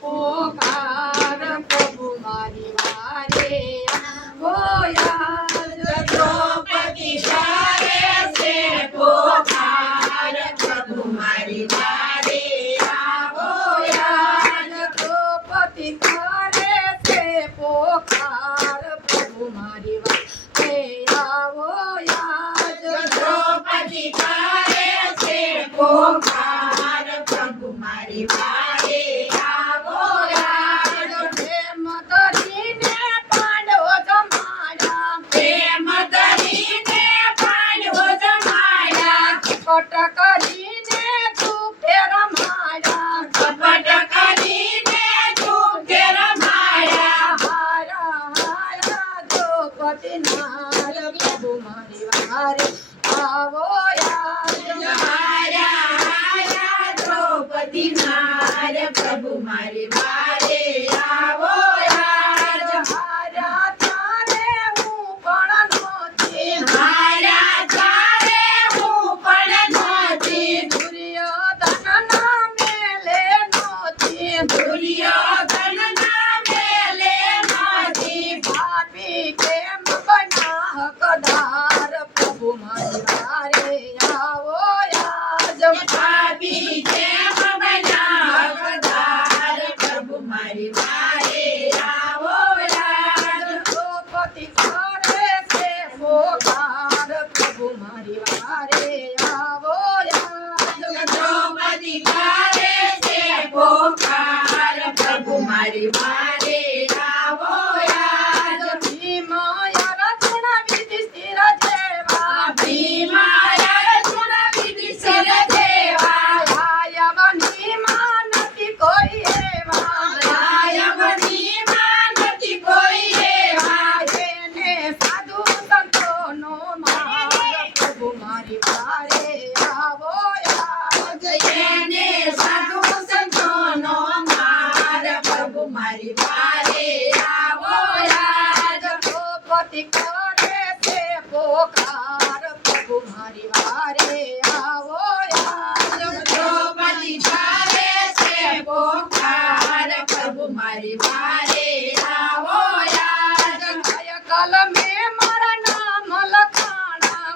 પોકાર પ્રભુ મારી વારે આવો યાદ દ્રૌપદી કરે છે પોકાર પ્રભુ મારી વારે આવો યાદ દ્રૌપદી કરે છે પોકાર પ્રભુ મારી વારે આવો યાદ દ્રૌપદી કરે છે પોકાર પ્રભુ મારી વારે આવો યાદ પ્રેમ ધરીને પાંડવો જમાડ્યા પ્રેમ ધરીને પાંડવો જમાડ્યા કપટ કરીને ઝૂઠે રમાડ્યા કપટ કરીને ઝૂઠે રમાડ્યા હારા હારા દ્રૌપદી નાર પ્રભુ મારી વારે આવો યાદ હારા હારા દ્રૌપદી નાર પ્રભુ મારી વારે આવો યાદ હારા તારે હું પણ નહોતી હારા તારે હું પણ નહોતી દુર્યોધનના મેલે નહોતી દુર્યોધનના મેલે નહોતી ભાભી કેમ બના હકદાર પ્રભુ મારી વારે આવો યાદ ભાભી કેમ બના હકદાર પ્રભુ મારી વારે આવો યાદ દ્રૌપદી કરે છે પોકાર પ્રભુ મારી વારે આવો યાદ દ્રૌપદી કરે છે પોકાર પ્રભુ મારી વારે આવો યાદ ભીમ અર્જુન યુધિષ્ઠિર જેવા ભીમ અર્જુન યુધિષ્ઠિર જેવા યાવનીમાં નથી કોઈ એવા યાવનીમાં નથી કોઈ એવા એને સાધુ સંતોનો માર પ્રભુ મારી વારે આવો યાદ એને સાધુ સંતોનો માર પ્રભુ મારી વારે આવો યાદ દ્રૌપદી કરે છે પોકાર પ્રભુ મારી વારે આવો યાદ દ્રૌપદી કરે છે પોકાર પ્રભુ મારી વારે આવો યાદ કલ મે મારા નામ લખાણા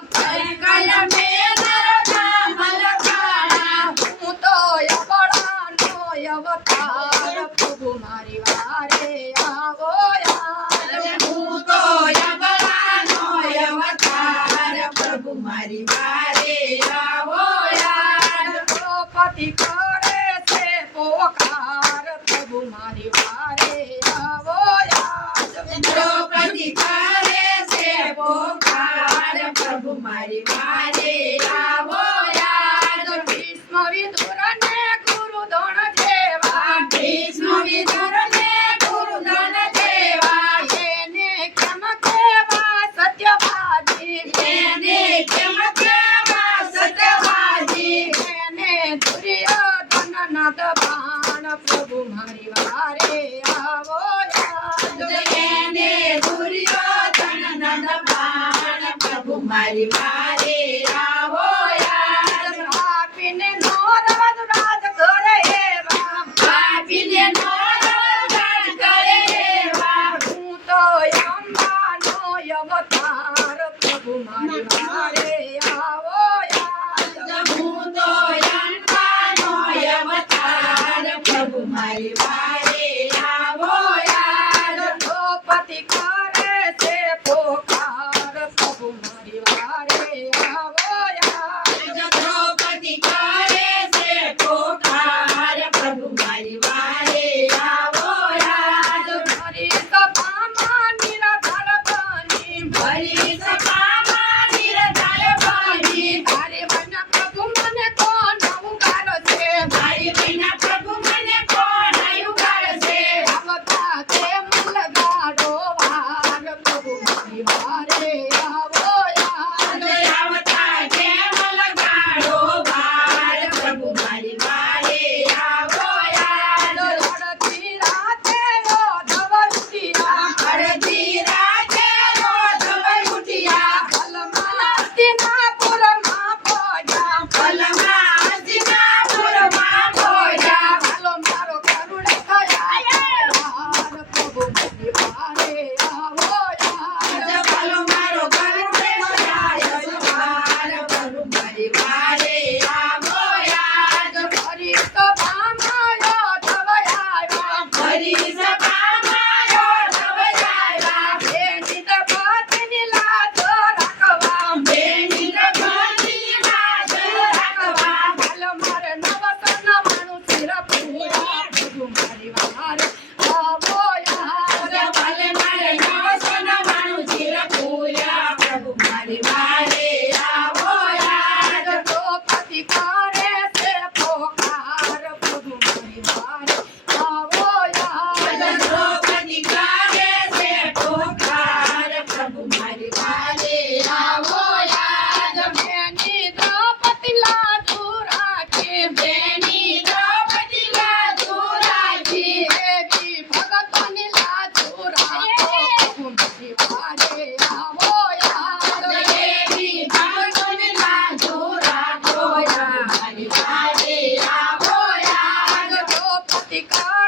કલ મે મારા નામ લખાણા હું તો અબળાનો અવતાર પ્રભુ મારી વારે આવો યાદ હું તો અબળાનો અવતાર પ્રભુ મારી વારે આવો યાદ દ્રૌપદી કરે છે પોકાર પ્રભુ મારી વારે આવો યાદ દ્રૌપદી કરે છે પોકાર પ્રભુ મારી વારે આવો યાદ ભીષ્મ વિદુરને ગુરુદ્રોણ જેવા ભીષ્મ વિદુરને ગુરુદ્રોણ જેવા એને કેમ કેવા સત્યવાદી એને કેમ કેવા સત્યવાદી એને દુર્યોધનના દબાણ પ્રભુ મારી વારે આવો યાદ એને દુર્યોધનના દબાણ પ્રભુ મારી વારે આવો યાદ આપીને નો રાજ કરે એવા આપીને નો રાજ કરે એવા હું તો અંબાનો અવતાર પ્રભુ મારી વારે આવો યાદ હું તો અંબાનો અવતાર પ્રભુ મારી વારે આવો યાદ દ્રૌપદી કરે છે પોકાર પ્રભુ મારી વારે મારી વારે આવો યાદ ભલે મારે 999 ચીર પૂર્યા પ્રભુ મારી વારે આવો યાદ દ્રૌપદી કરે છે પોકાર પ્રભુ મારી વારે આવો યાદ દ્રૌપદી કરે છે પોકાર પ્રભુ મારી વારે આવો યાદ બેની દ્રૌપદી લાજુ રાખી બેની દ્રૌપદી લાજુ રાખી દેવી ભગતોની લાજુ રાખો પ્રભુ મારી વારે આવો યાદ દેવી ભગતોની લાજુ રાખો મારી વારે આવો યાદ દ્રૌપદી કરે